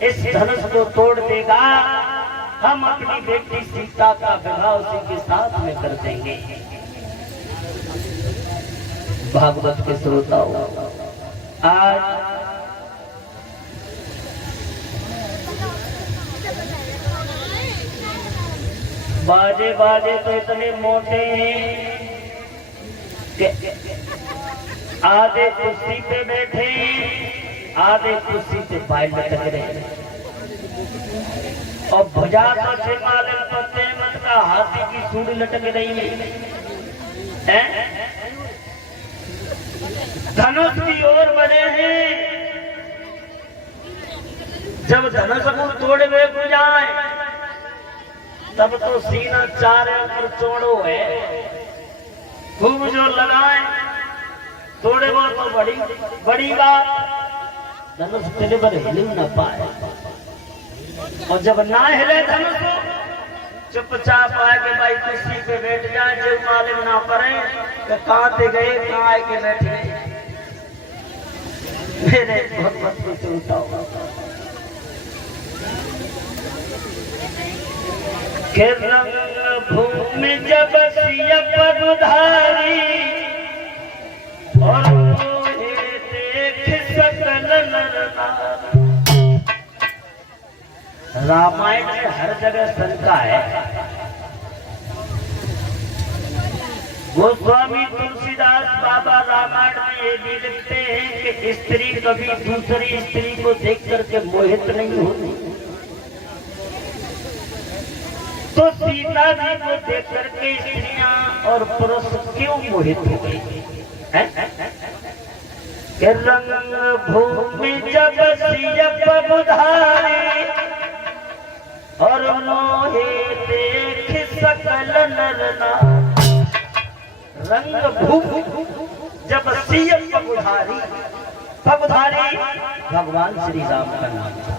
इस धनुष को तोड़ देगा, हम अपनी बेटी सीता का विवाह उसी के साथ में कर देंगे। भागवत के श्रोताओं, आज बाजे बाजे तो इतने मोटे हैं कि आधे कुर्सी पे बैठे, आधे कुर्सी पे पैर लटक रहे, और भुजा तो हिमालय पत्ते मत का हाथी की सूंड लटक रही है। धनुष की ओर बढ़े हैं, जब धनुष को तोड़ में जाए तब तो सीना चारों पर चौड़ो है, खूब जो लगाए थोड़े बहुत तो बड़ी बात, धनुष तेरे पर हिल न पाए, और जब ना हिले धनुष चुपचाप आए कि भाई कुर्सी पे बैठ जाए, जो मालूम ना पड़े तो कहाँ से गए, कहाँ आए के बैठ गए। मेरे बहुत कुछ उल्टा होगा के रंग भूमि जब सिय पगधारी, और देख सकल नर नारी। रामायण में हर जगह शंका है। गोस्वामी तुलसीदास बाबा रामायण में ये भी लिखते हैं कि स्त्री कभी दूसरी स्त्री को देख करके मोहित नहीं होती, तो सीता जी को देख करके स्त्रियां और पुरुष क्यों मोहित हो गए? रंग भूमि जब सिय पगधारी, और मोहे देख सकल नर नारी। रंग भूमि जब सिय पगधारी, पगधारी भगवान श्री राम का नाम था।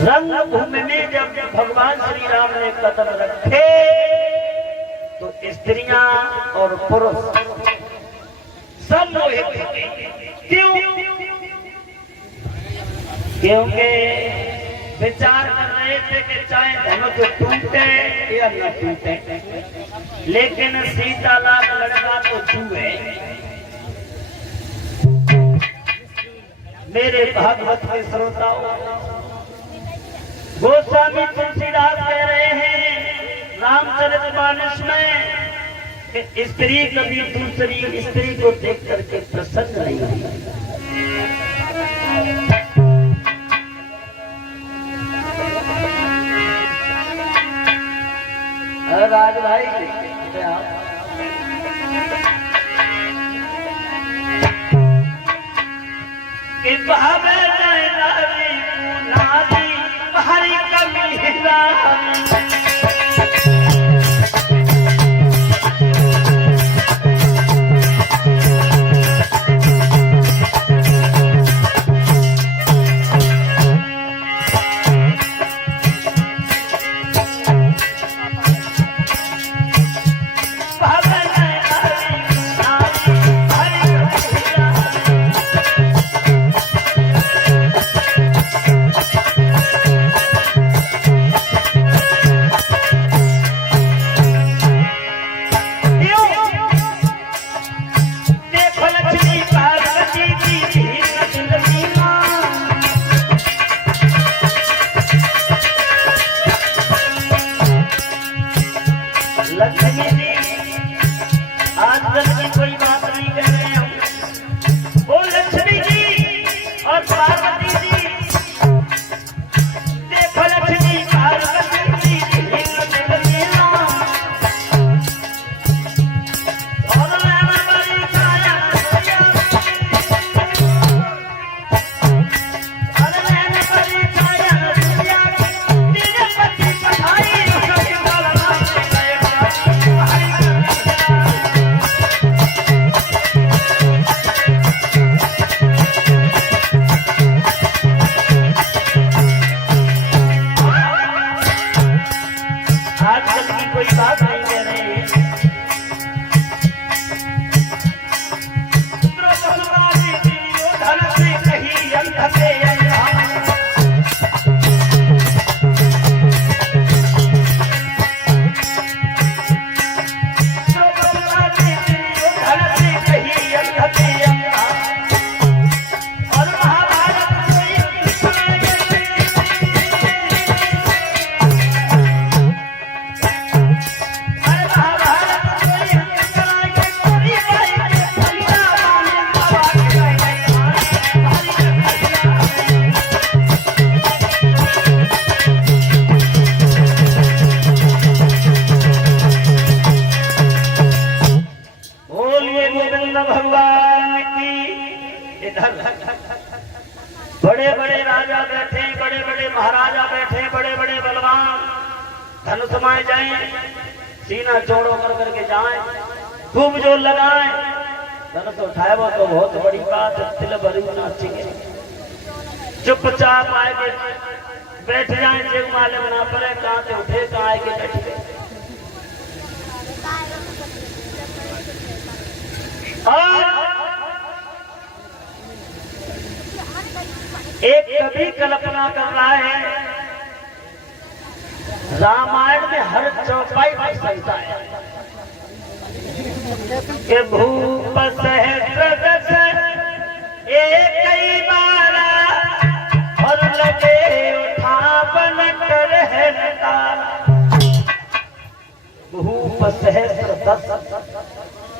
रंग भूमि में जब भगवान श्री राम ने कदम रखे तो स्त्रियां और पुरुष सब मोहित हो गए। क्यों? क्योंकि विचार कर रहे थे कि चाहे धनुष टूटे या न टूटे, लेकिन सीता लाल लड़का तो छुए। मेरे भागवत के श्रोताओं, गोस्वामी तुलसीदास कह रहे हैं रामचरितमानस में कि स्त्री कभी दूसरी स्त्री को देख करके प्रसन्न नहीं हुई। राज भाई कि भावे नारी नारी हरी कमी राम। इधर बड़े बड़े राजा बैठे, बड़े बड़े महाराजा बैठे, बड़े बड़े बलवान धनुष माए जाए, सीना चौड़ो कर करके जाए, खूब जोर लगाए, धनुष उठाए वो तो बहुत बड़ी बात है, तिल भरी नाचेंगे, चुपचाप आए बैठ जाए, जग माले बना पड़े, कहां से उठे कहां आए के बैठ गए। एक कवि कल्पना कर रहा है, रामायण में हर चौपाई में संता है कि भूप सहस्र दस एक ही बारा और लगे उठावन कर है तारा। भूप सहस्र दस,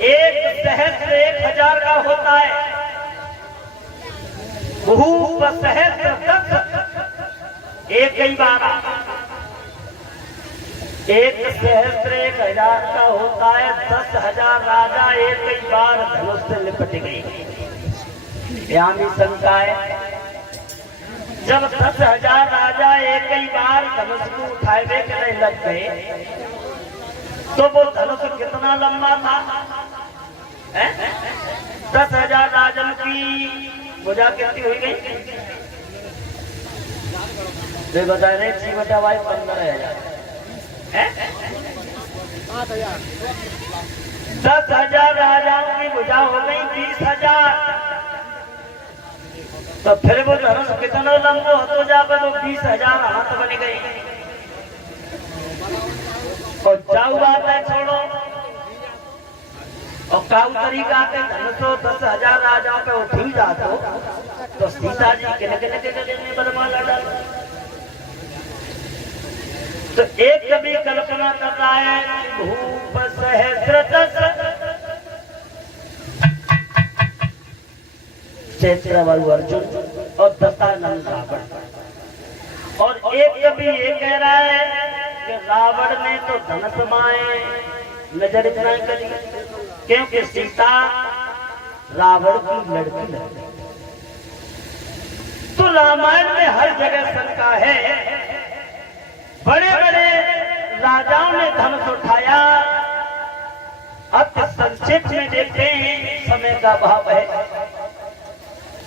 एक सहस्र 1000 का होता है, भूप सहस्र दस एक ही बारा, एक सहस्र 1000 का होता है, 10,000 राजा एक ही बार धनुष से लिपट गए। यानी शंका है, जब 10,000 राजा एक ही बार धनुष को उठाए के लग गए तो वो धनुष कितना लंबा था? 10,000 राजन की भुजा कितनी हुई गई? तो बता रहे जी बता भाई 15,000। 10,000 राजाओं की भुजा हो गई 20,000। तो फिर वो धनुष कितना लंबो हो जाए तो 20,000 हाथ बन गए। और जाऊ बात है छोड़ो, और काऊ तरीका के धनुषो 10,000 राजाओं पे उठी जातो तो सीता जी के गले में बलमाला डालो। तो एक कवि कल्पना कर रहा है, भूप सहस्र दस चैत्रवायु अर्जुन और दशानन रावण, और एक कवि ये कह रहा है कि रावण ने तो धनुष माए नजर इतना करी क्योंकि सीता रावण की लड़की लगती। तो रामायण में हर जगह शंका है, बड़े बड़े राजाओं ने धनुष उठाया। अब संक्षेप में देखते हैं, समय का अभाव है,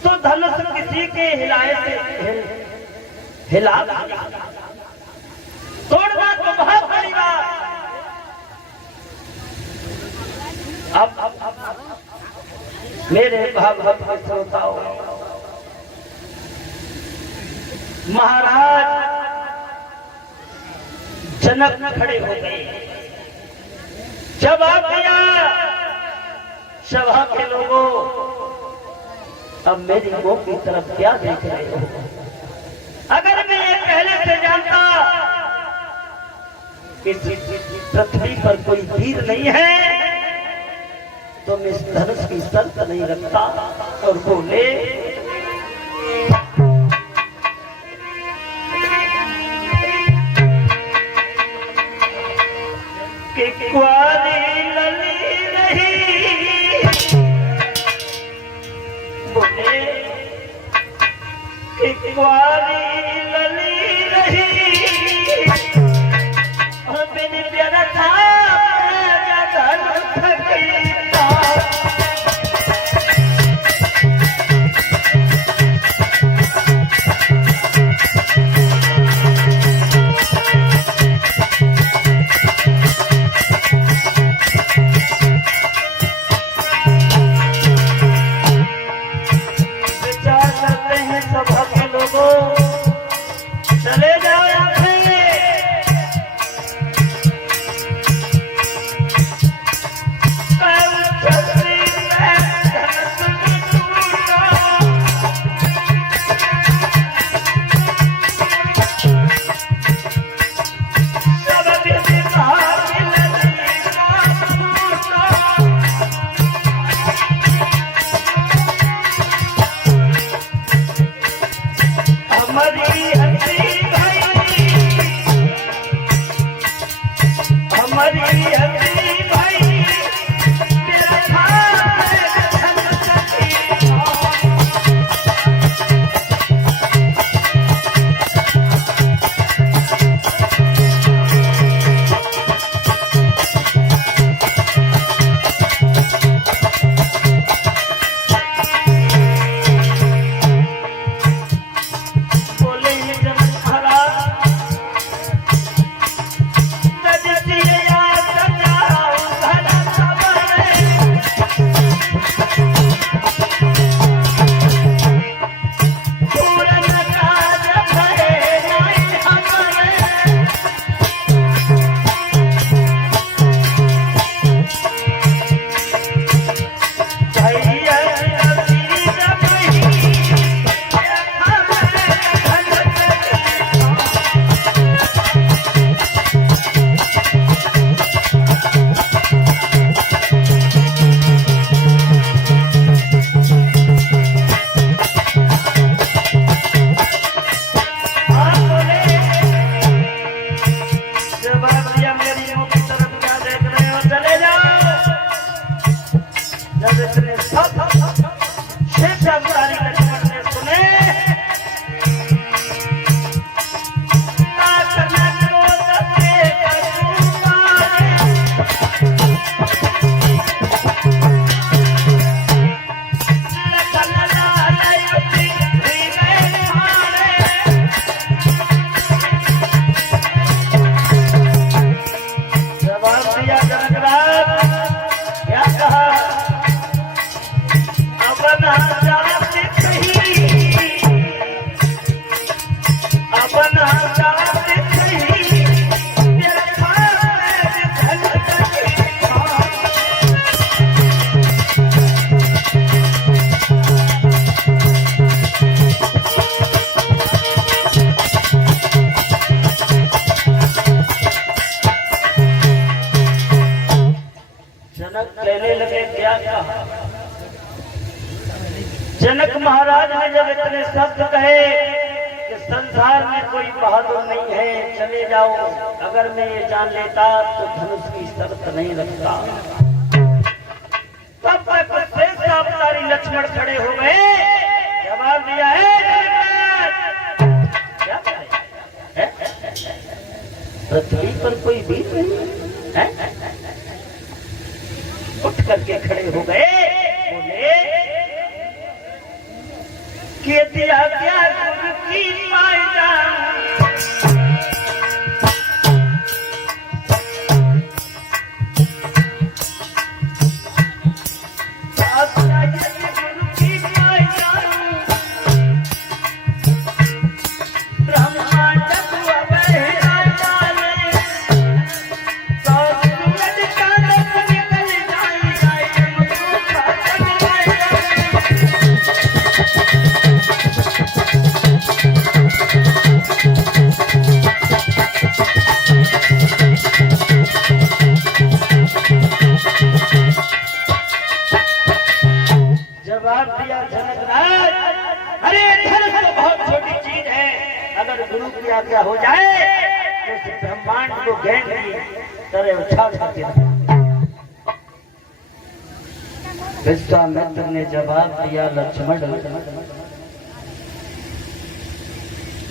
तो धनुष किसी के हिलाए से हिला तोड़ना तो बहुत बड़ी बात। अब मेरे भागवत में श्रोताओं, महाराज जनक खड़े हो गए। जवाब दिया सभा के लोगों, अब मेरी मुंह की तरफ क्या देख रहे हो? अगर मैं ये पहले से जानता कि पृथ्वी पर कोई वीर नहीं है तो मैं इस धनुष की शर्त नहीं रखता। और बोले, कि कुआरी लली रही, बोले कि कुआरी लली रही, बिन प्यारा था अवतारी लक्ष्मण ने सुने जनक महाराज ने जब इतने शब्द कहे कि संसार में कोई बहादुर नहीं है, चले जाओ, अगर मैं ये जान लेता तो धनुष की शर्त नहीं रखता। तब तक श्रेष्ठ अवतारी लक्ष्मण खड़े हो गए, जवाब दिया है क्या है? पृथ्वी पर कोई वीर नहीं है? उठ करके खड़े हो गए, बोले कि दिया क्या गुरु की माई जाऊं, गुरु की माई जाऊं, ब्रह्मांड जवाब दिया जनकराज, अरे धनुष तो बहुत छोटी चीज है, अगर गुरु की आज्ञा हो जाए तो इस ब्रह्मांड को गेंद की तरह उछाल करके विश्वामित्र ने जवाब दिया, लक्ष्मण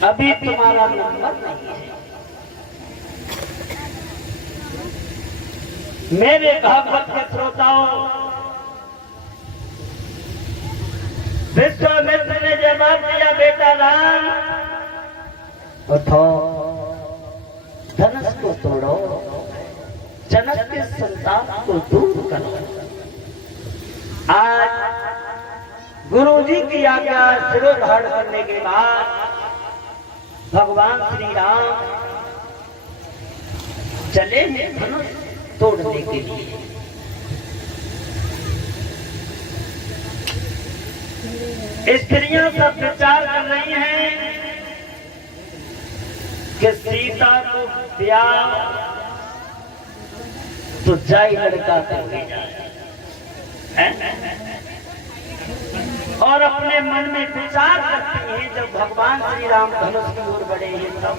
अभी तुम्हारा नंबर नहीं है। मेरे भागवत के श्रोताओं, विश्वामित्र ने जवाब दिया, बेटा राम उठो, धनुष को तोड़ो, जनक के संतान को दूर करो। आज गुरु जी की आज्ञा शिरोधारण करने के बाद भगवान श्री राम चले हैं धनुष तोड़ने के लिए। स्त्रियां सब विचार कर रही हैं कि सीता को ब्याह तो जाई लड़का कर ले जाए, और अपने मन में विचार करती हैं। जब भगवान श्री राम धनुष की ओर बढ़े हैं तब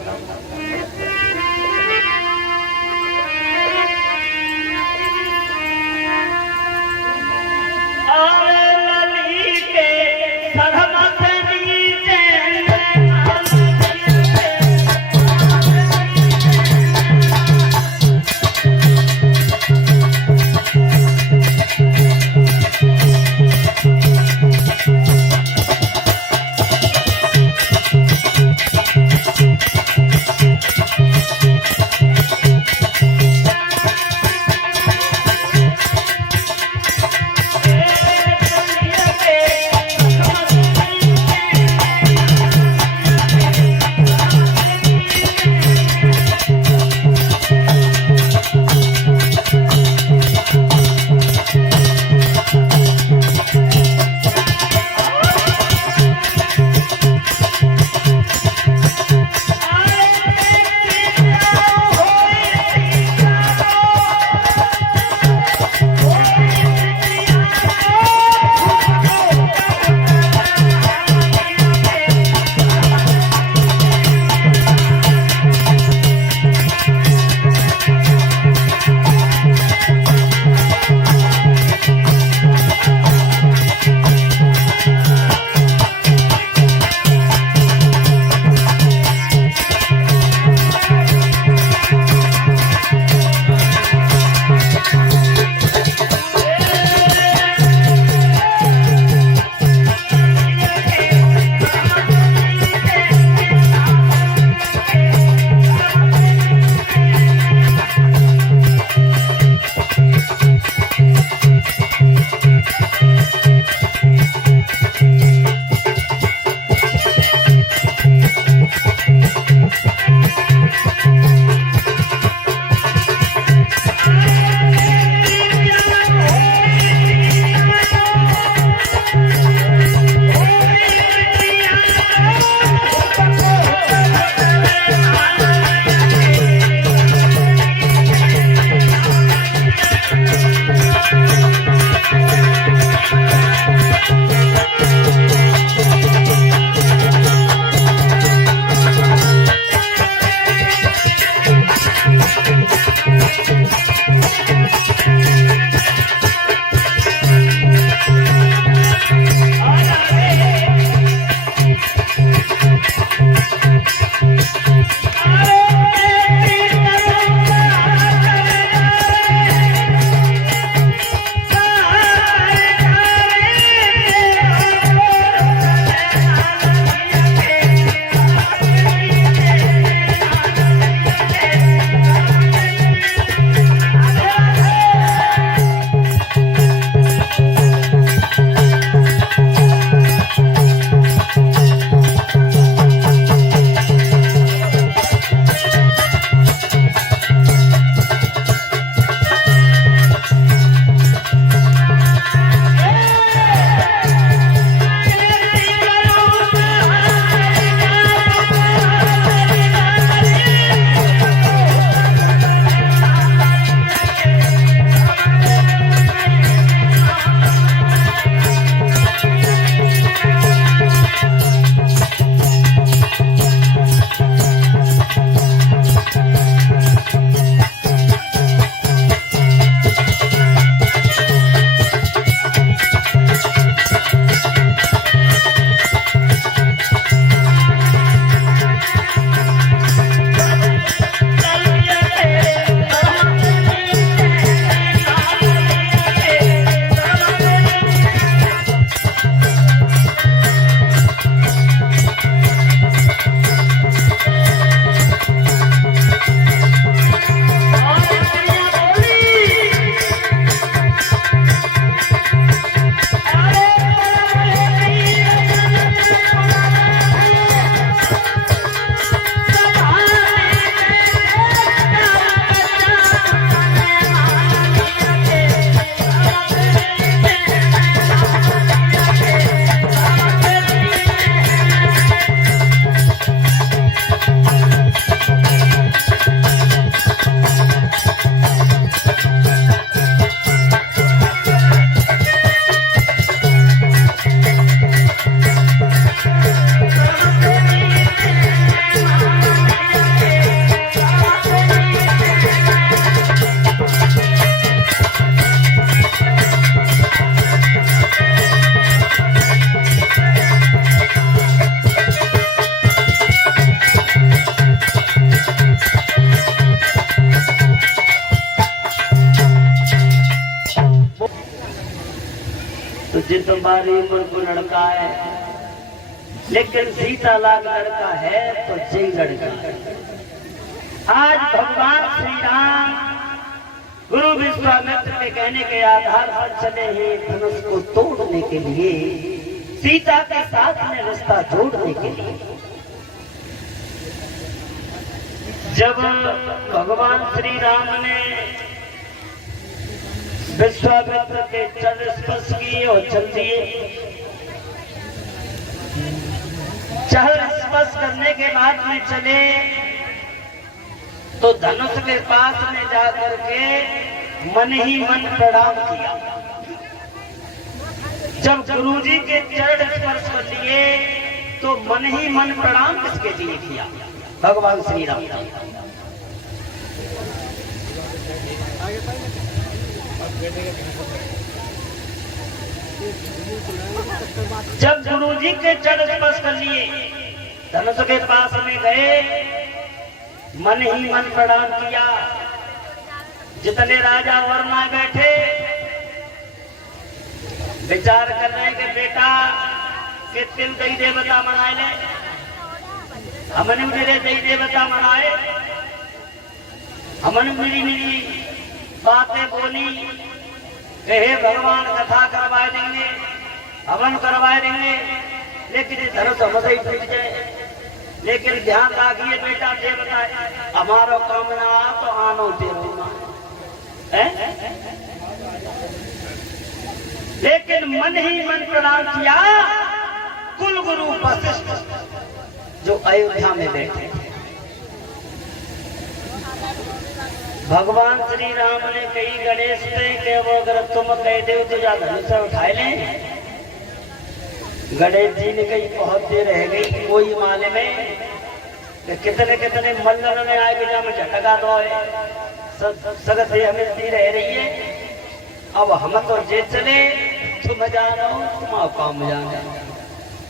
बारी उम्र को लड़का है, लेकिन सीता लाख लड़का है तो जय लड़का है। आज भगवान श्री राम गुरु विश्वामित्र के कहने के आधार पर चले हैं धनुष को तोड़ने के लिए, सीता के साथ में रिश्ता जोड़ने के लिए। जब भगवान श्री राम ने विश्वामित्र के चरण स्पर्श किए और चल दिए, चरण स्पर्श करने के बाद में चले तो धनुष के पास में जाकर के मन ही मन प्रणाम किया। जब गुरुजी के चरण स्पर्श कर लिए तो मन ही मन प्रणाम किसके लिए किया? भगवान श्री राम। जब गुरुजी के चरण स्पर्श कर लिए, धनुष के पास में गए, मन ही मन प्रणाम किया। जितने राजा वरना बैठे विचार कर रहे हैं कि बेटा कि तिल दई देवता मनाए ले, हमने मेरे दई देवता मनाए, हमने मेरी बातें बोली, कहे भगवान कथा करवा देंगे, हवन करवा देंगे, लेकिन धनुष हमसे ही टूट जाए। लेकिन ध्यान रखिए बेटा देवता हमारा कामना तो आनो तेरो है, लेकिन मन ही मन प्रणाम किया कुल गुरु वशिष्ठ जो अयोध्या में बैठे थे। भगवान श्री राम ने कही गणेश से कि वो अगर तुम कह दे तो जा धनुष उठाए लें। गणेश जी ने कही बहुत देर रह गई, कोई माले में कितने कितने मल्लन में आए बिना में झटका दो सगत मिलती रह रही है। अब हम तो जे चले तुम जा रहा हो, तुम काम जाना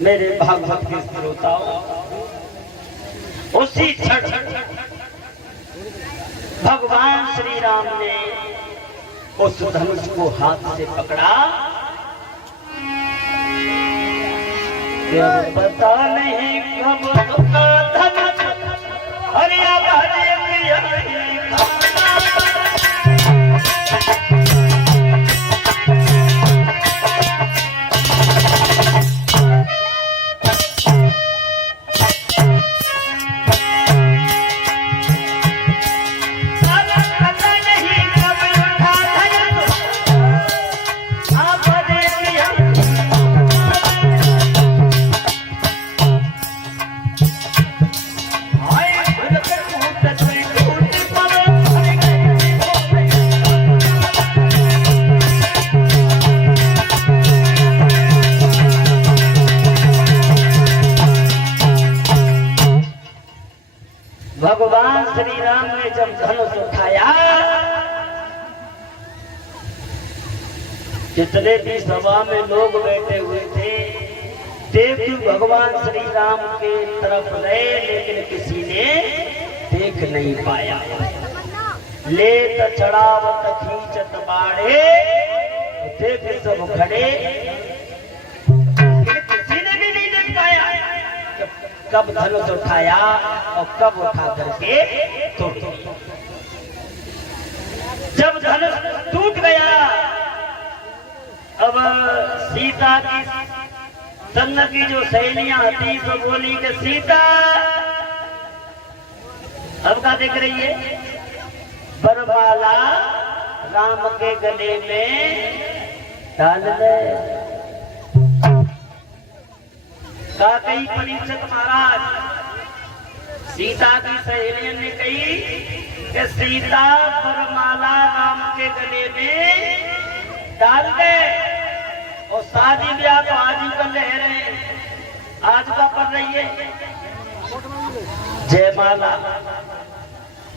मेरे भागवत के श्रोताओं। उसी क्षण भगवान श्री राम ने उस धनुष को हाथ से पकड़ा। पता नहीं कब का धनुष हरिया भगवान श्री राम ने जब धनुष उठाया, जितने भी सभा में लोग बैठे हुए थे देव भगवान श्री राम के तरफ गए, लेकिन किसी ने देख नहीं पाया। लेत चढ़ावत खींचत बाढ़े, देख सब खड़े, किसी ने भी नहीं देख पाया कब धनुष उठाया और कब उठा करके तोड़ दिया। जब धनुष टूट गया, अब सीता की सन्न की जो सहेलियां थी तो बोली कि सीता अब क्या देख रही है? बरमाला राम के गले में डाल दे। का कही परीक्षित महाराज, सीता की सहेलियों ने कही कि सीता बरमाला राम के गले में डाल दे, और शादी ब्याह तो आज ही कर ले रहे हैं, आज का कर रही है जयमाला।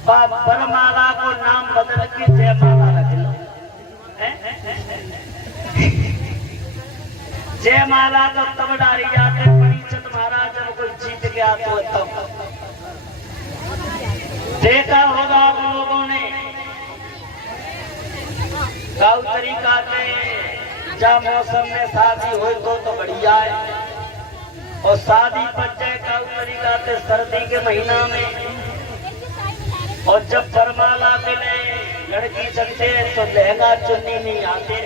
बरमाला को नाम बदल के जयमाला रख लो। जयमाला तो तब डाली जाते परीक्षित महाराज जब कोई जीत गया तो तब। देखा होगा आप लोगों ने काउ तरीका से जा मौसम में शादी हो तो बढ़िया है। और शादी बच जाए का तरीका थे सर्दी के महीना में। और जब वरमाला मिले लड़की चलते तो लहंगा चुन्नी नहीं आते।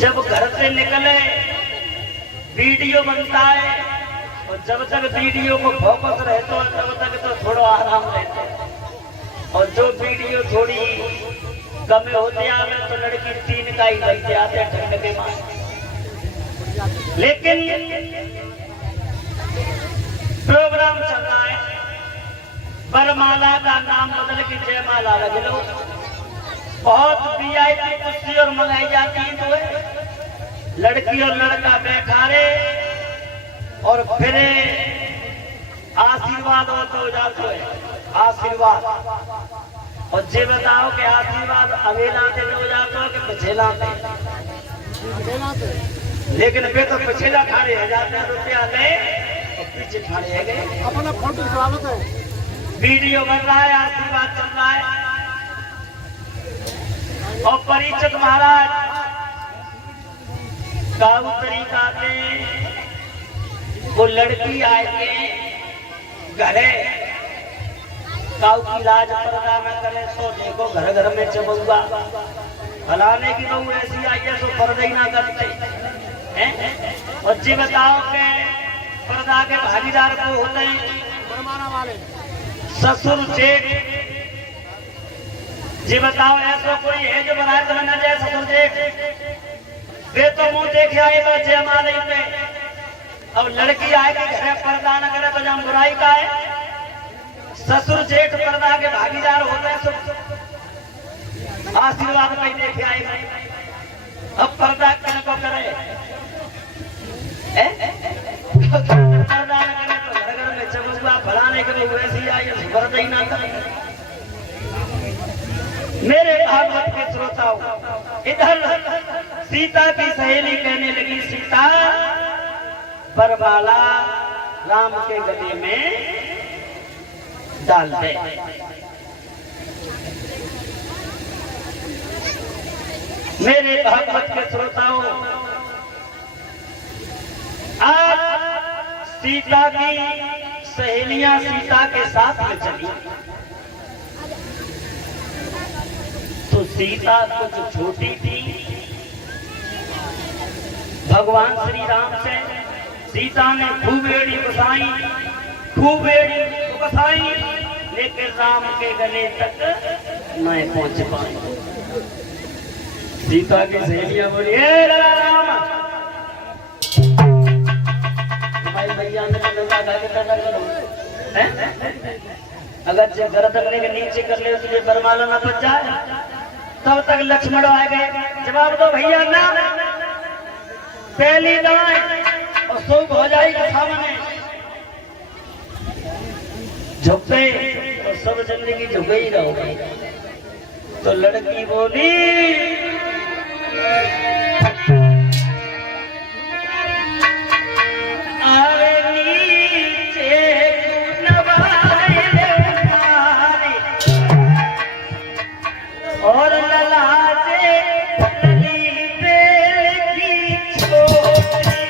जब घर से निकले वीडियो बनता है और जब तक वीडियो को फोकस रहते हो तब तक तो थोड़ा आराम रहते हैं। और जो वीडियो थोड़ी कम होते आवे तो लड़की 3 का ही बनते आते ठंड के मारे। लेकिन प्रोग्राम चल रहा है, वरमाला का नाम बदल के जयमाला रख लो। बहुत वीआईपी कुर्सी और मंगाई जाती है तो लड़की और लड़का बैठा रहे और फिर आशीर्वाद हो जाते है। आशीर्वाद और जे बताओ कि आशीर्वाद अवेला दिन हो जाते हो कि पिछेला में। लेकिन वे तो पिछेला ठाड़े है जाते हैं रुपया ले और पीछे ठाड़े है गए। अपना फोटो खिलावत है, वीडियो बन रहा है, आशीर्वाद चल रहा है। और परिचक महाराज काऊ तरीका से वो लड़की आए के घरे काऊ की लाज पर्दा में करे सो देखो घर घर में चबुआ फलाने की बहू ऐसी आई है सो पर्दा ही ना करते हैं। और जी बताओ के पर्दा के भागीदार को होते हैं ससुर जेठ। जी बताओ ऐसा कोई है जो बनाए तो न जाए ससुर जेठ। वे तो मुंह देखे आए तो जयमाले पे। अब लड़की आए कि घर पर्दा न करे तो जहाँ बुराई का है। ससुर जेठ पर्दा के भागीदार होते हैं तो आशीर्वाद में देखे आए। अब पर्दा किनको करे पर्दा न करे तो घर घर में चबुआ फलाने के लोग ऐसी आई पर्दा ही ना करे। मेरे भागवत के श्रोताओं, इधर सीता की सहेली कहने लगी सीता वरमाला राम के गले में डाल दे। मेरे भागवत के श्रोताओं, आज सीता की सहेलियां सीता के साथ में चली तो सीता कुछ छोटी थी भगवान श्री राम से। सीता ने खूब एड़ी बसाई, खूब एड़ी बसाई, लेकिन राम के गले तक नहीं पहुंच पाई। सीता की सहेलियां बोली हे राम भाई भैया ने डंडा के डंडा करो अगर जो गर्दन के नीचे कर ले तो ये वरमाला ना बच जाए। तब तक लक्ष्मण आ गए, जवाब दो भैया ना पहली दाएं और सूख हो जाएगी सामने। झुकते तो सब जिंदगी झुके ही रहोगे। तो लड़की बोली और ललाटे लली बेल की छोटी।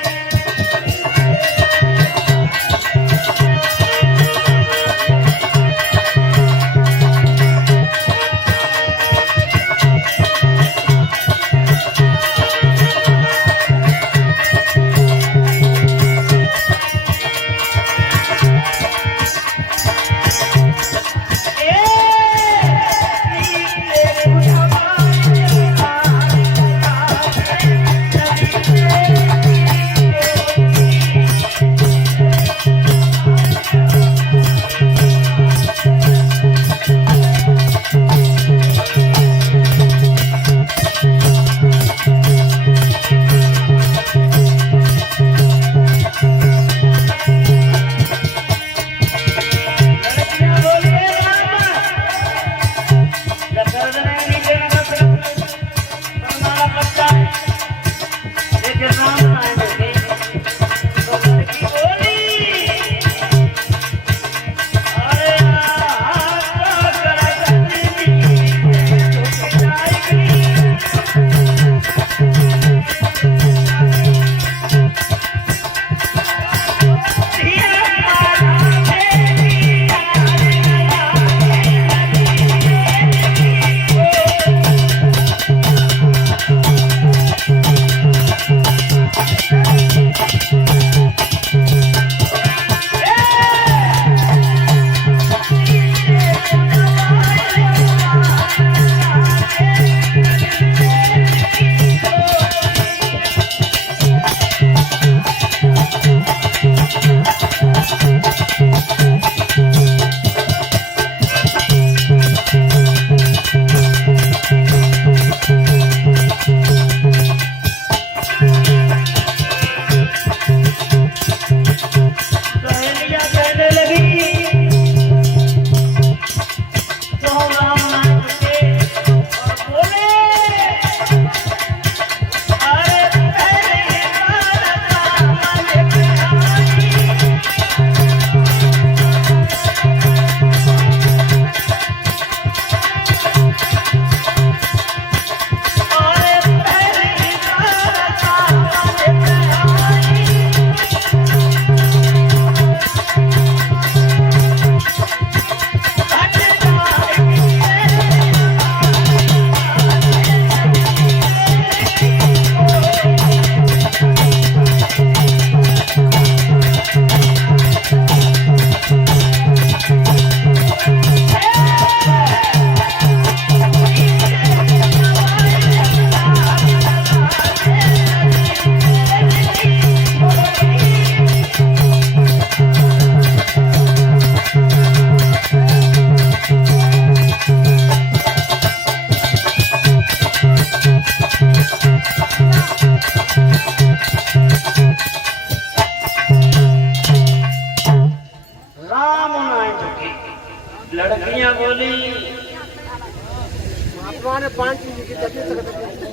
5 की जल्दी सकते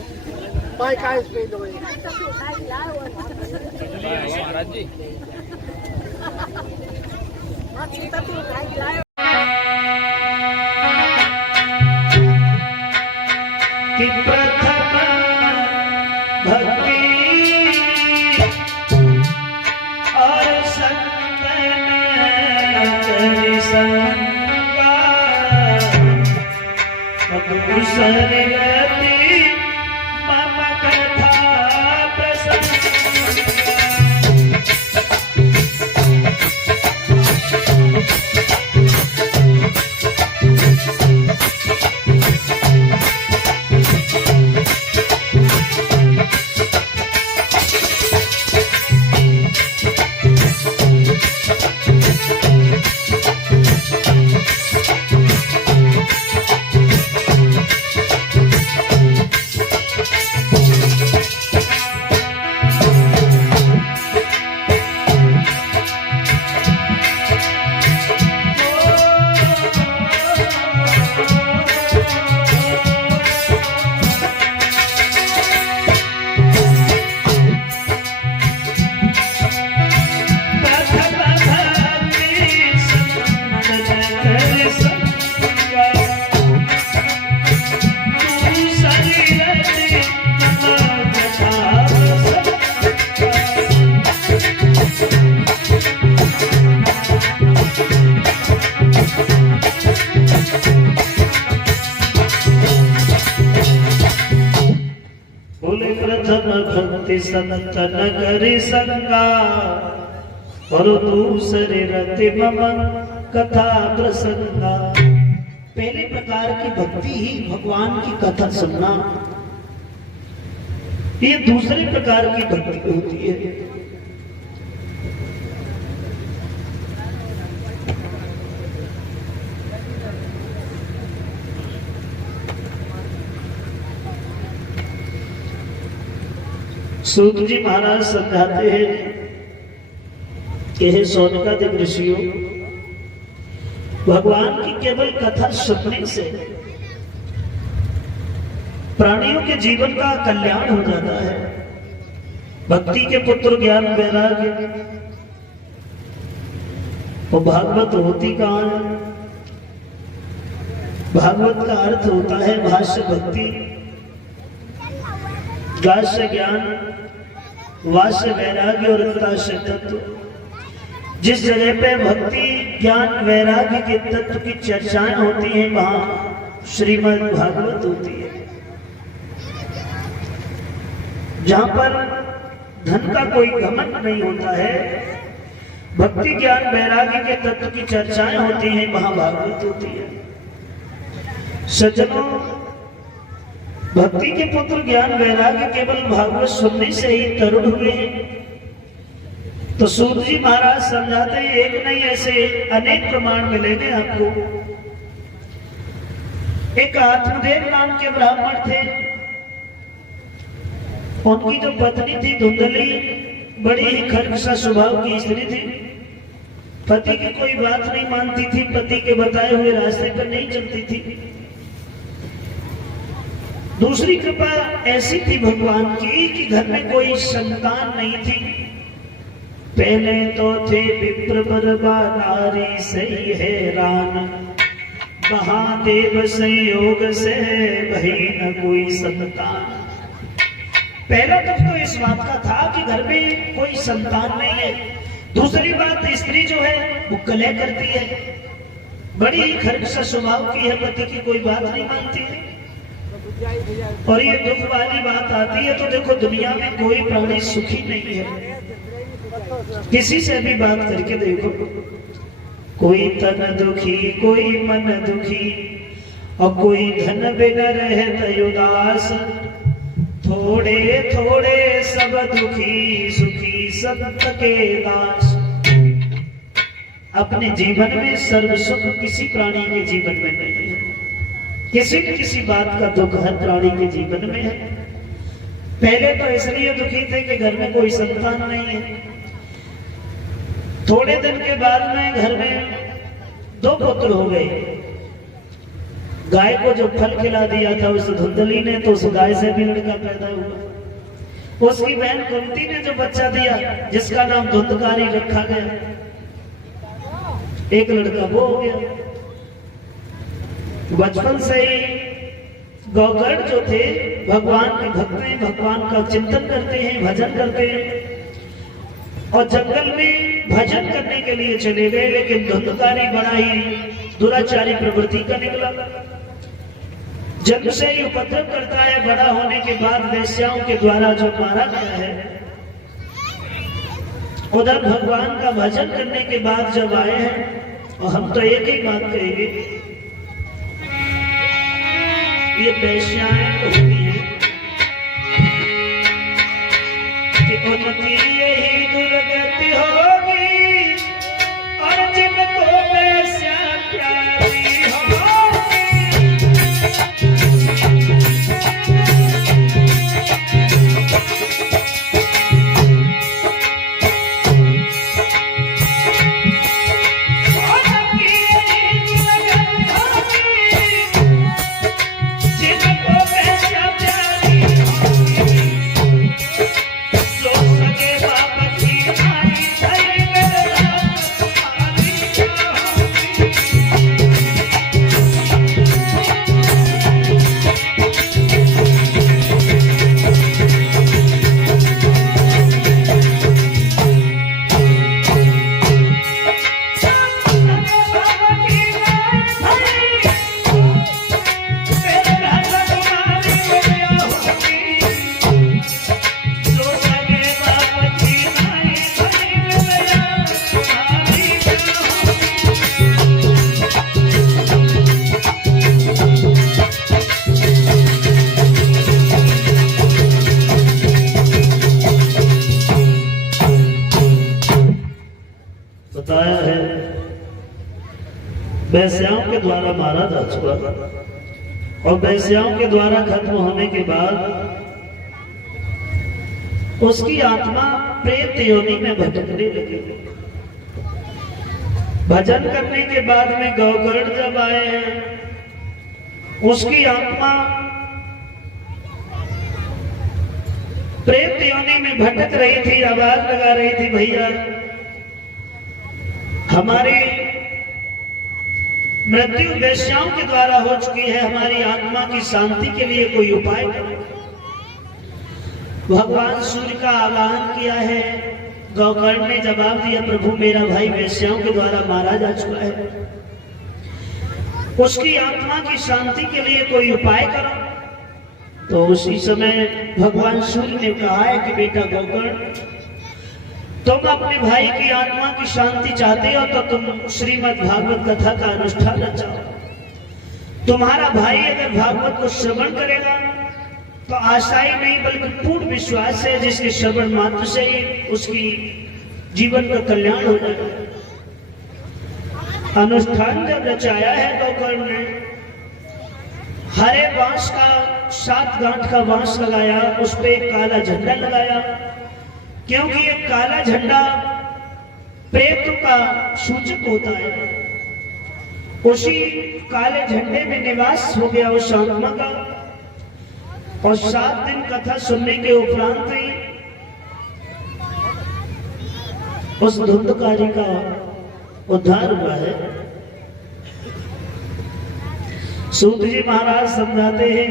पाई का स्पीड हो महाराज जी कि प्रथम भक्ति और संतन करि संगा दूसरी गति मम कथा प्रसंग प्रथम भक्ति संतन करि संगा और दूसरे रति मम कथा प्रसंगा। पहले प्रकार की भक्ति ही भगवान की कथा सुनना, ये दूसरे प्रकार की भक्ति होती है। सूत जी महाराज समझाते हैं कि हे सौनकादिक ऋषियों, भगवान की केवल कथा सुनने से प्राणियों के जीवन का कल्याण हो जाता है। भक्ति के पुत्र ज्ञान वैराग्य, वो भागवत होती कहां है? भागवत का अर्थ होता है भाष्य भक्ति, गाष्य ज्ञान, वाष्य वैराग्य और अंताशय तत्व। जिस जगह पे भक्ति ज्ञान वैराग्य के तत्व की चर्चाएं होती हैं, वहां श्रीमद् भागवत होती है। जहां पर धन का कोई घमंड नहीं होता है, भक्ति ज्ञान वैराग्य के तत्व की चर्चाएं होती हैं, वहां भागवत होती है। सज्जनों, भक्ति के पुत्र ज्ञान वैराग्य केवल भागवत सुनने से ही तरुण हुए हैं। तो सूत जी महाराज समझाते हैं, एक नहीं ऐसे अनेक प्रमाण मिलेंगे आपको। एक आत्मदेव नाम के ब्राह्मण थे, उनकी जो पत्नी थी धुंधली, बड़ी ही खर्चा स्वभाव की स्त्री थी। पति की कोई बात नहीं मानती थी, पति के बताए हुए रास्ते पर नहीं चलती थी। दूसरी कृपा ऐसी थी भगवान की कि घर में कोई संतान नहीं थी। पहले तो थे विप्र बरबा नारी सही हैरान, महादेव संयोग से भई न कोई संतान। पहला दुख तो इस बात का था कि घर में कोई संतान नहीं है। दूसरी बात, स्त्री जो है वो कलह करती है, बड़ी ही खर्चा स्वभाव की है, पति की कोई बात नहीं मानती है। और ये दुख वाली बात आती है तो देखो, दुनिया में कोई प्राणी सुखी नहीं है। किसी से भी बात करके देखो, कोई तन दुखी, कोई मन दुखी, और कोई धन बिना रहत उदास। थोड़े थोड़े सब दुखी, सुखी संत के दास। अपने जीवन में सर्व सुख किसी प्राणी के जीवन में नहीं है। किसी न किसी बात का दुख हर प्राणी के जीवन में है। पहले तो इसलिए दुखी थे कि घर में कोई संतान नहीं है। थोड़े दिन के बाद में घर में 2 पुत्र हो गए। गाय को जो फल खिला दिया था उस धुंधली ने, तो उस गाय से भी लड़का पैदा हुआ। उसकी बहन कुंती ने जो बच्चा दिया जिसका नाम धुंधकारी रखा गया, एक लड़का वो हो गया। बचपन से ही गौकर्ण जो थे भगवान के भक्त हैं, भगवान का चिंतन करते हैं, भजन करते हैं और जंगल में भजन करने के लिए चले गए। लेकिन धुंधकारी बड़ा ही दुराचारी प्रवृत्ति का निकला, जन्म से ही उपद्रव करता है। बड़ा होने के बाद वेश्याओं के द्वारा जो मारा गया है, उधर भगवान का भजन करने के बाद जब आए हैं, और हम तो एक ही बात कहेंगे, ये वेश्याएं होती हैं कि उनकी यही दुर्गति होगी, और जिनको वेश्या प्यारी होगी। बताया है वेश्याओं के द्वारा मारा जा चुका, और वेश्याओं के द्वारा खत्म होने के बाद उसकी आत्मा प्रेत योनि में भटकने लगी। भजन करने के बाद में गौकर्ण जब आए हैं, उसकी आत्मा प्रेत योनि में भटक रही थी, आवाज लगा रही थी, भैया हमारी मृत्यु वेश्याओं के द्वारा हो चुकी है, हमारी आत्मा की शांति के लिए कोई उपाय करो। भगवान सूर्य का आवाहन किया है। गौकर्ण ने जवाब दिया, प्रभु मेरा भाई वेश्याओं के द्वारा मारा जा चुका है, उसकी आत्मा की शांति के लिए कोई उपाय करो। तो उसी समय भगवान सूर्य ने कहा है कि बेटा गौकर्ण, तुम अपने भाई की आत्मा की शांति चाहते हो तो तुम श्रीमद् भागवत कथा का अनुष्ठान रचाओ। तुम्हारा भाई अगर भागवत को श्रवण करेगा तो आशा ही नहीं बल्कि पूर्ण विश्वास है, जिसके श्रवण मात्र से ही उसकी जीवन का कल्याण हो जाएगा। अनुष्ठान जब रचाया है गौकर्ण ने, हरे बांस का 7 गांठ का बांस लगाया, उस पर एक काला झंडा लगाया, क्योंकि ये काला झंडा प्रेत का सूचक होता है। उसी काले झंडे में निवास हो गया उस आत्मा का, और 7 दिन कथा सुनने के उपरांत ही उस धुंधकारी का उद्धार हुआ है। सूत जी महाराज समझाते हैं,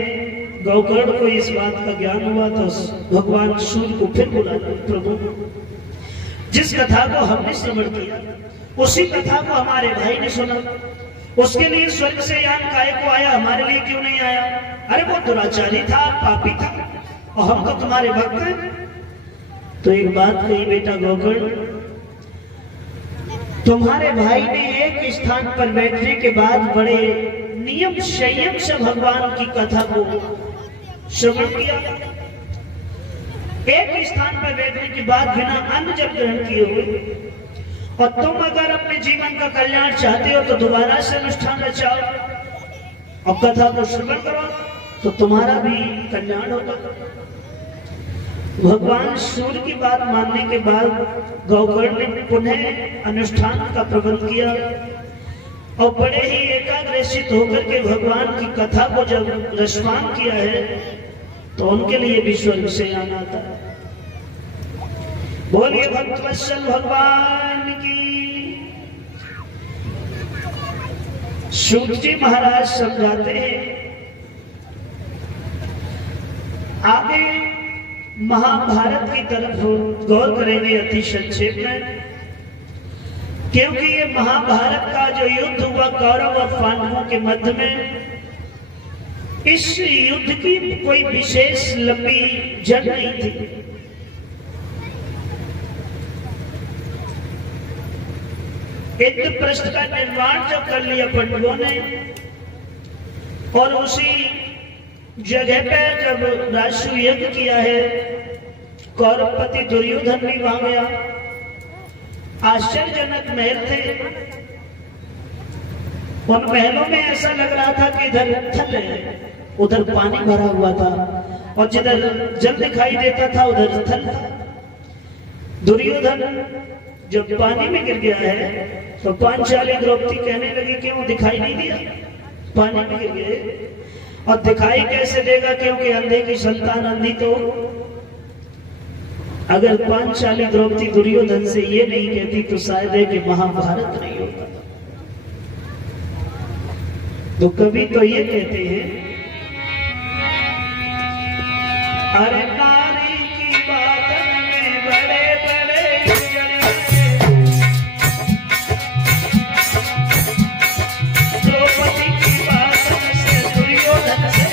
गौकर्ण को इस बात का ज्ञान हुआ तो भगवान सूर्य को फिर बुला, प्रभु जिस कथा को हमने श्रवण किया उसी कथा को हमारे भाई ने सुना, उसके लिए स्वर्ग से यान काय को आया, हमारे लिए क्यों नहीं आया? अरे वो दुराचारी था, पापी था, और हम तो तुम्हारे भक्त हैं। तो एक बात कही, बेटा गौकर्ण, तुम्हारे भाई ने एक स्थान पर बैठने के बाद बड़े नियम संयम से भगवान की कथा को श्रवण किया। एक स्थान पर बैठने के बाद बिना अन्न जब ग्रहण किए हुए, और तुम अगर अपने जीवन का कल्याण चाहते हो तो दोबारा से अनुष्ठान रचाओ और कथा को श्रवण करो, तो तुम्हारा भी कल्याण होगा। भगवान सूर्य की बात मानने के बाद गौकर्ण ने पुनः अनुष्ठान का प्रबंध किया। और बड़े ही एकाग्रचित होकर के भगवान की कथा को जब रसपान किया है तो उनके लिए भी स्वर्ग से आना था। बोलिए भक्तवत्सल भगवान की। सूत जी महाराज समझाते हैं, आगे महाभारत की तरफ गौर करेंगे अति संक्षेप में, क्योंकि ये महाभारत का जो युद्ध हुआ कौरव और पांडवों के मध्य में, इस युद्ध की कोई विशेष लंबी जंग नहीं थी। इंद्रप्रस्थ का निर्माण जो कर लिया पांडवों ने, और उसी जगह पे जब राजसूय यज्ञ किया है, कौरवपति दुर्योधन भी वहां गया। आश्चर्यजनक महल थे, उन महलों में ऐसा लग रहा था कि इधर थल है, उधर पानी भरा हुआ था, और जिधर जल दिखाई देता था उधर थल था। दुर्योधन जब पानी में गिर गया है तो पांचाली द्रौपदी कहने लगी क्यों दिखाई नहीं दिया, पानी में गिर गए। और दिखाई कैसे देगा, क्योंकि अंधे की संतान अंधी तो। अगर पांचाली द्रौपदी दुर्योधन से ये नहीं कहती तो शायद है कि महाभारत नहीं होता। तो कभी तो ये कहते हैं, अरे नारी की बातन में बड़े बड़े द्रौपदी की बातन से दुर्योधन से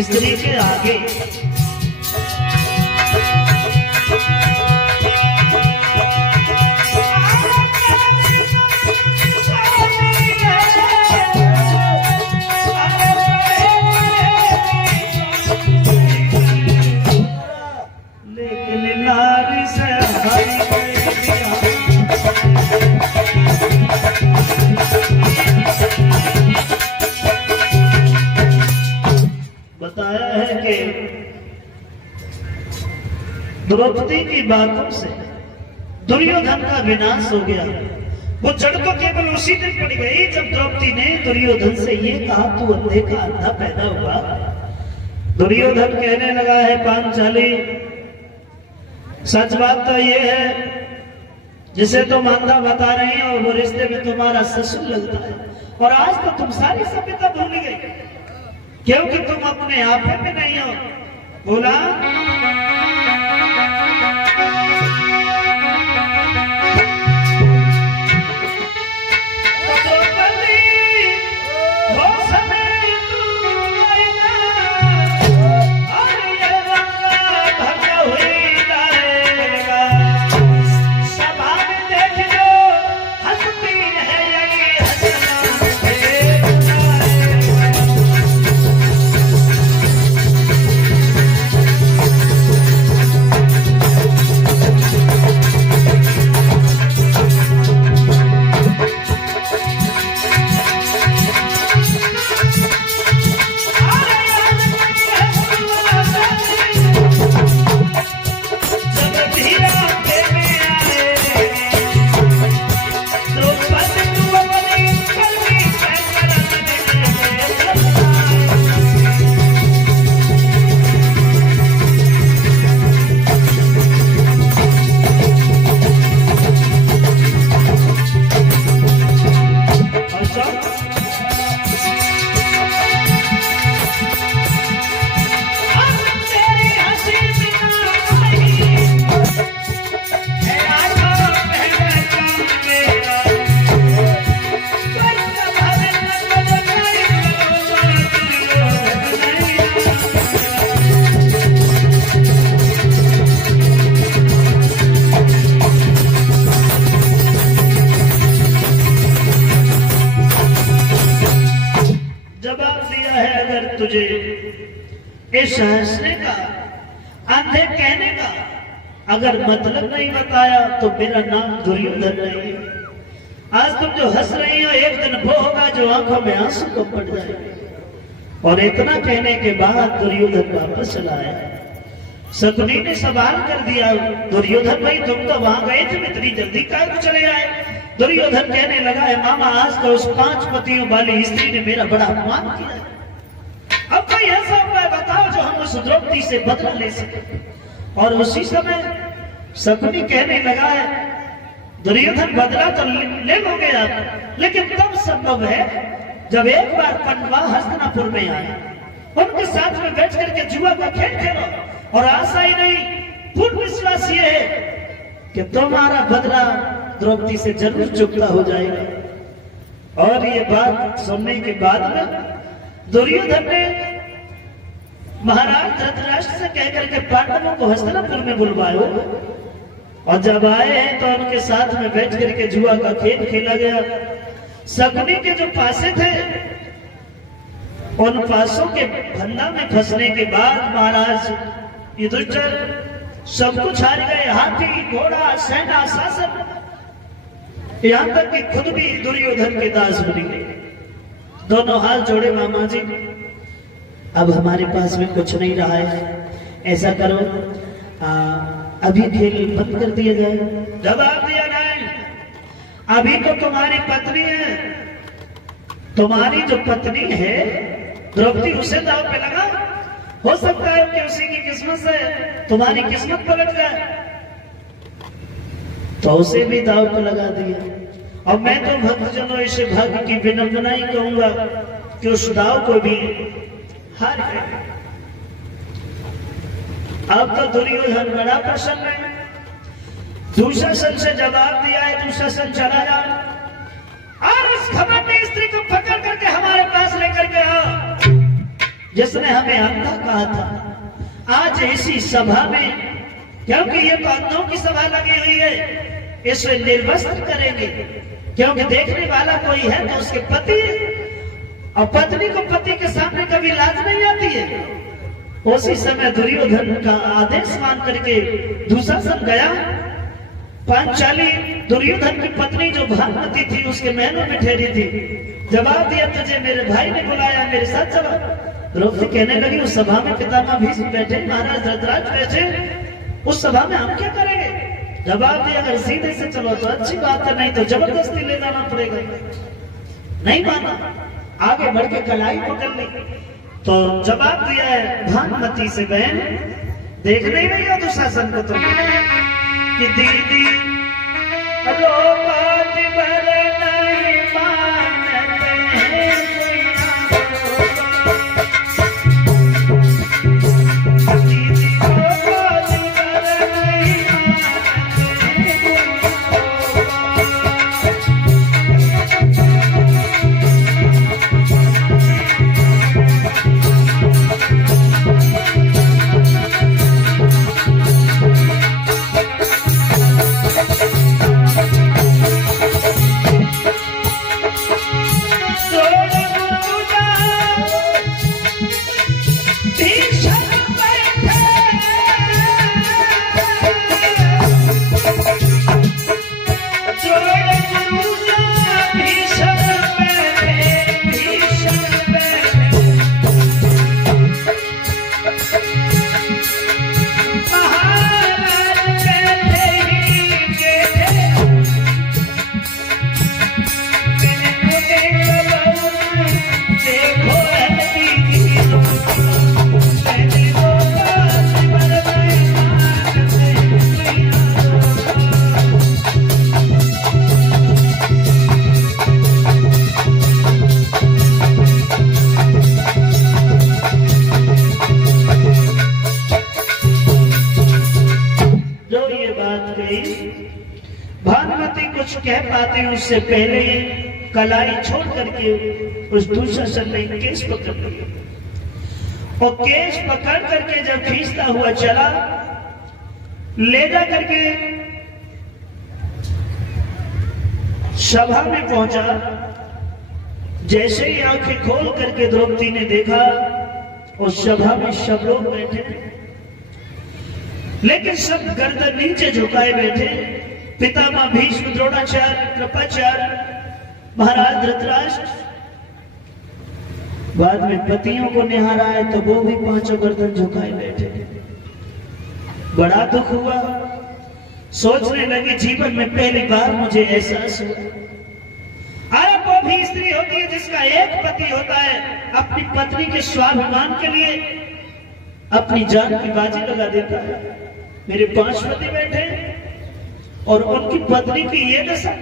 स्त्री के आगे लेकिन नारी से बताया है कि द्रौपदी की बातों से दुर्योधन का विनाश हो गया। वो जड़ तो केवल उसी दिन पड़ गई जब द्रौपदी ने दुर्योधन से ये कहा, तू अंधे का अंधा पैदा हुआ। दुर्योधन कहने लगा है, पांचाली सच बात तो ये है जिसे तुम अंधा बता रहे हैं, और वो रिश्ते में तुम्हारा ससुर लगता है। और आज तो तुम सारी सभ्यता भूल गए, क्योंकि तुम अपने आप में नहीं हो। बोला इस हंसने का, अंधे कहने का अगर मतलब नहीं बताया तो मेरा नाम दुर्योधन नहीं है। आज तुम जो हंस रही हो, एक दिन वो होगा जो आंखों में आंसू को पड़ जाएगा। और इतना कहने के बाद दुर्योधन वापस चला आया। शकुनी ने सवाल कर दिया, दुर्योधन भाई तुम तो वहां गए थे, इतनी जल्दी कहाँ चले आए? दुर्योधन कहने लगा है, मामा आज तो उस 5 पतियों वाली स्त्री ने मेरा बड़ा अपमान किया। अब कोई ऐसा उपाय बताओ जो हम उस द्रौपदी से बदला ले सके। और उसी समय शकुनी कहने लगा है, दुर्योधन बदला तो ले लोगे आप, लेकिन तब संभव है जब एक बार पंडवा हस्तिनापुर में आए, उनके साथ में बैठ करके जुआ का खेल खेलो। और आशा ही नहीं, पूर्ण विश्वास ये है कि तुम्हारा बदला द्रौपदी से जरूर चुकता हो जाएगा। और ये बात सुनने के बाद में दुर्योधन ने महाराज धृतराष्ट्र से कहकर के पांडवों को हस्तिनापुर में बुलवायो। और जब आए हैं तो उनके साथ में बैठ करके जुआ का खेल खेला गया। शकुनी के जो पासे थे, उन पासों के फंदा में फंसने के बाद महाराज युधिष्ठिर सब कुछ हार गए। हाथी, घोड़ा, सेना, शासन, यहां तक कि खुद भी दुर्योधन के दास बन गए। दोनों हाथ जोड़े, मामा जी अब हमारे पास में कुछ नहीं रहा है, ऐसा करो अभी खेल बंद कर दिया जाए। जवाब दिया नहीं, अभी तो तुम्हारी पत्नी है, तुम्हारी जो पत्नी है द्रौपदी, उसे दाव पे लगा। हो सकता है कि उसी की किस्मत से तुम्हारी किस्मत पलट जाए, तो उसे भी दाव पे लगा दिया। और मैं तो भक्तजनों से भाग्य की विनम्रता ही कहूंगा कि उस दाव को भी हार गए। अब तो दुर्योधन बड़ा प्रसन्न है। दुशासन से जवाब दिया है, दुशासन चला जा और इस घमंडी स्त्री को पकड़ करके हमारे पास लेकर के आओ, जिसने हमें अंधा कहा था। आज इसी सभा में, क्योंकि ये तो अंधों की सभा लगी हुई है, इसे निर्वस्त्र करेंगे, क्योंकि देखने वाला कोई है तो उसके पति, और पत्नी को पति के सामने कभी लाज नहीं आती है। उसी समय दुर्योधन का आदेश मान करके दुशासन गया। पांचाली दुर्योधन की पत्नी जो भानुमति थी, उसके महलों में ठहरी थी। जवाब दिया, तुझे मेरे भाई ने बुलाया, मेरे साथ चला। द्रौपदी कहने लगी, उस सभा में पितामह भीष्म बैठे, महाराज धृतराष्ट्र बैठे, उस सभा में हम क्या करेंगे? जवाब दिया, अगर सीधे से चलो तो अच्छी बात है, नहीं तो जबरदस्ती ले जाना पड़ेगा। नहीं माना, आगे बढ़ के कलाई पकड़ ली। तो जवाब दिया है भानुमति से, बहन देखने ही नहीं हो दुशासन को तुम कि दीदी लोकाति भर नहीं मानते हैं दीदी लोकाति भर नहीं भानुमति कुछ कह पाती उससे पहले कलाई छोड़ करके उस दुशासन ने केस पकड़ लिया। और केस पकड़ करके जब खींचता हुआ चला, ले जा करके सभा में पहुंचा। जैसे ही आंखें खोल करके द्रौपदी ने देखा, उस सभा में सब लोग बैठे थे, लेकिन सब गर्दन नीचे झुकाए बैठे। पितामह भीष्म, द्रोणाचार्य, कृपाचार्य, महाराज धृतराष्ट्र। बाद में पतियों को निहारा है तो वो भी पांचों गर्दन झुकाए बैठे। बड़ा दुख हुआ, सोचने लगे जीवन में पहली बार मुझे एहसास हुआ। अरे वो भी स्त्री होती है जिसका एक पति होता है, अपनी पत्नी के स्वाभिमान के लिए अपनी जान की बाजी लगा देता है। मेरे 5 पति बैठे और उनकी पत्नी की ये दशा।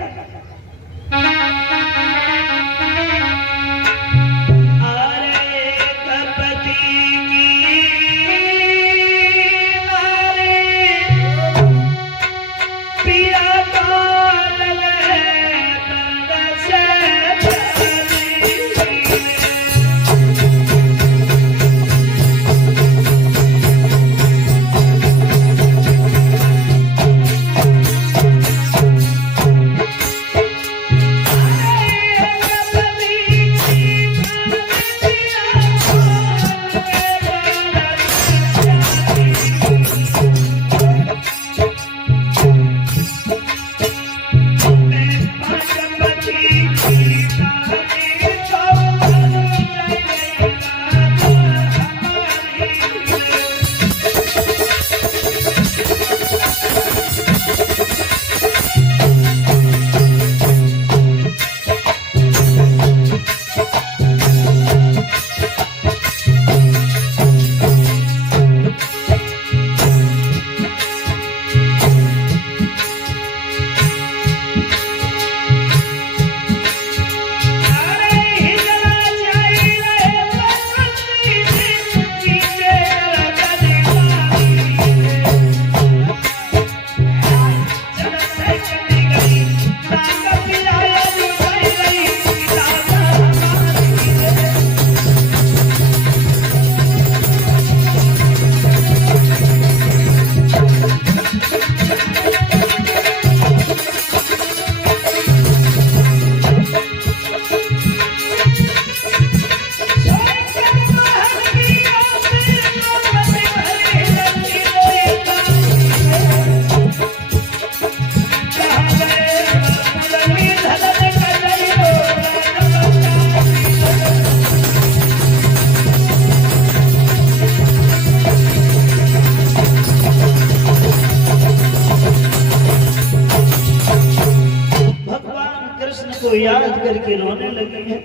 याद करके रोने लगी है।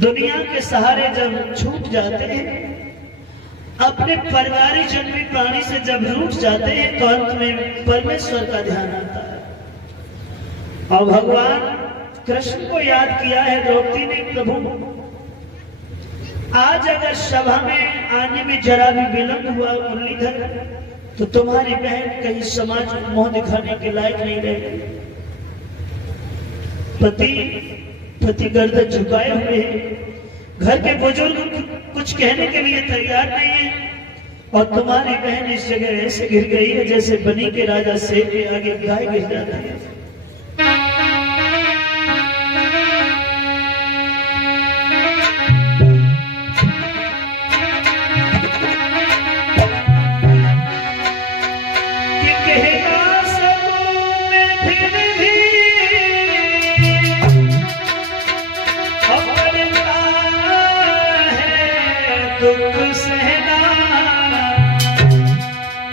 दुनिया के सहारे जब छूट जाते हैं, अपने परिवारिक जन भी प्राणी से जब रूठ जाते हैं तो अंत में परमेश्वर का ध्यान आता है। और भगवान कृष्ण को याद किया है द्रौपदी ने, प्रभु आज अगर सभा में आने में जरा भी विलंब हुआ मुरलीधर, तो तुम्हारी बहन कहीं समाज में मुंह दिखाने के लायक नहीं रहेगी। पति गर्दन झुकाए हुए हैं, घर के बुजुर्ग कुछ कहने के लिए तैयार नहीं है, और तुम्हारी बहन इस जगह ऐसे गिर गई है जैसे बनी के राजा शेर के आगे गाय गिर जाता है।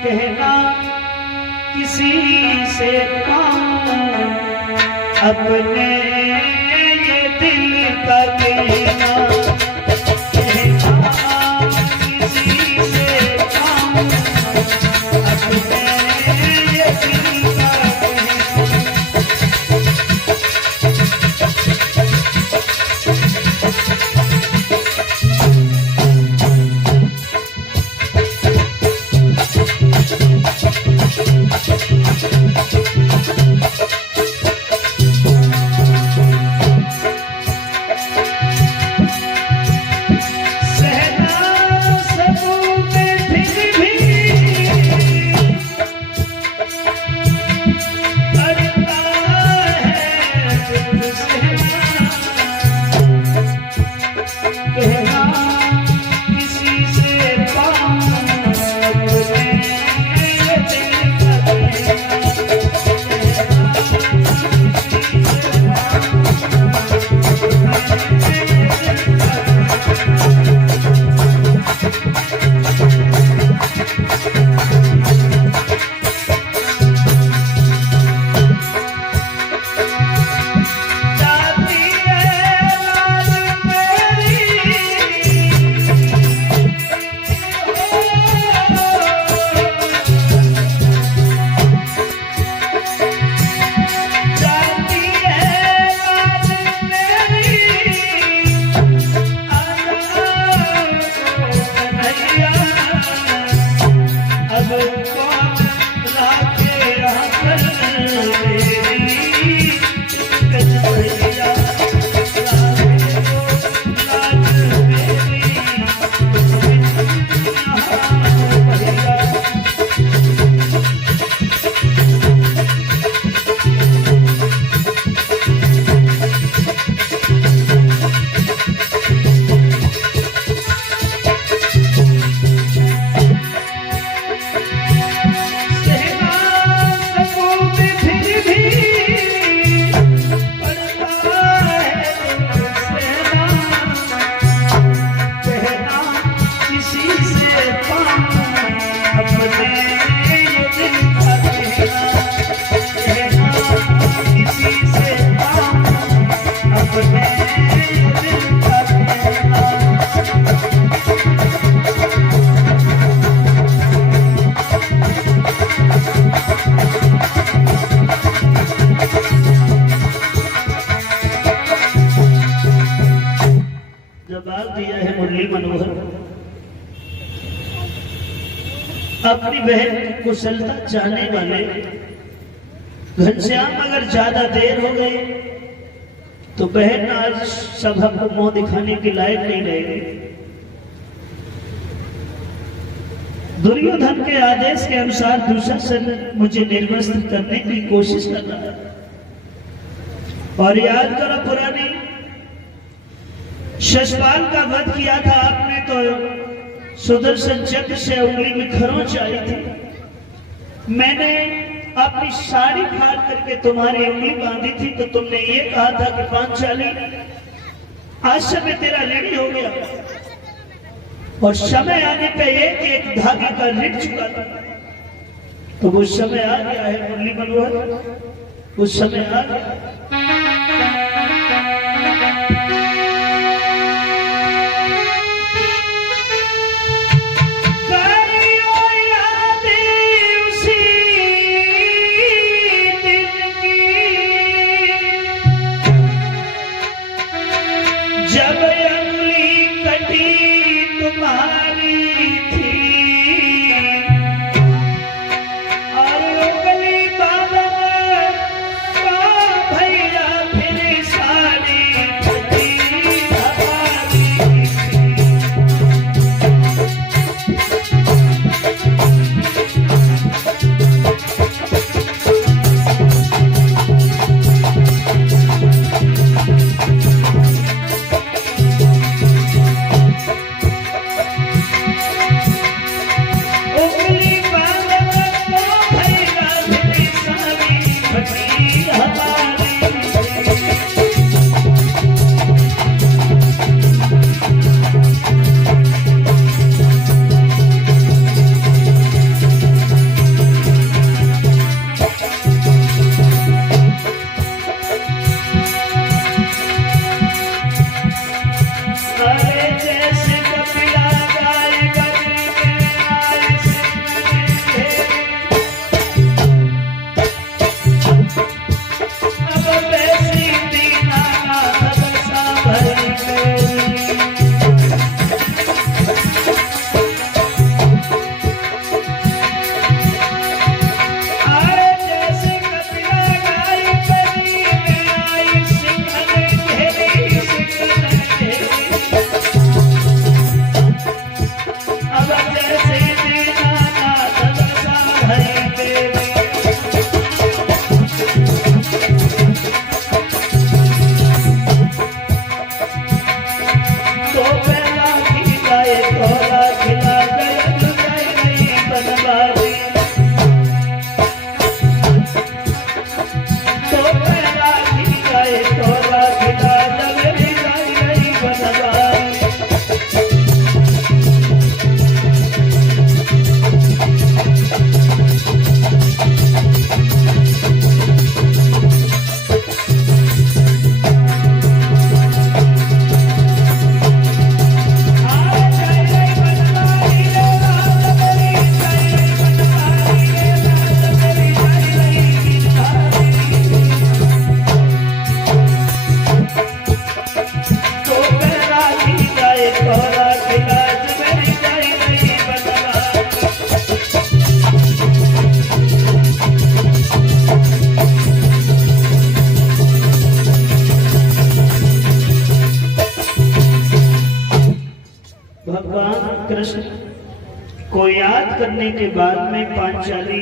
कहना किसी से अपने ये दिल का कहना, किसी से अपने ये दिल का अपनी बहन की कुशलता चाहने वाले घनश्याम अगर ज्यादा देर हो गई तो बहन आज सभा को मुंह दिखाने के लायक नहीं रहेगी। दुर्योधन के आदेश के अनुसार दुशासन मुझे निर्वस्त्र करने की कोशिश कर रहा है। और याद करो पुरानी शिशुपाल का वध किया था आपने, तो सुदर्शन चक्र से उंगली में खरोंच आई थी। मैंने अपनी साड़ी फाड़ करके तुम्हारी उंगली बांधी थी, तो तुमने ये कहा था कि पांचाली आज से मैं तेरा ऋणी हो गया। और समय आने पे एक धागे का रिट चुका था, तो वो समय आ गया है मुरली मनोहर, वो समय आ गया। भगवान कृष्ण को याद करने के बाद में पांचाली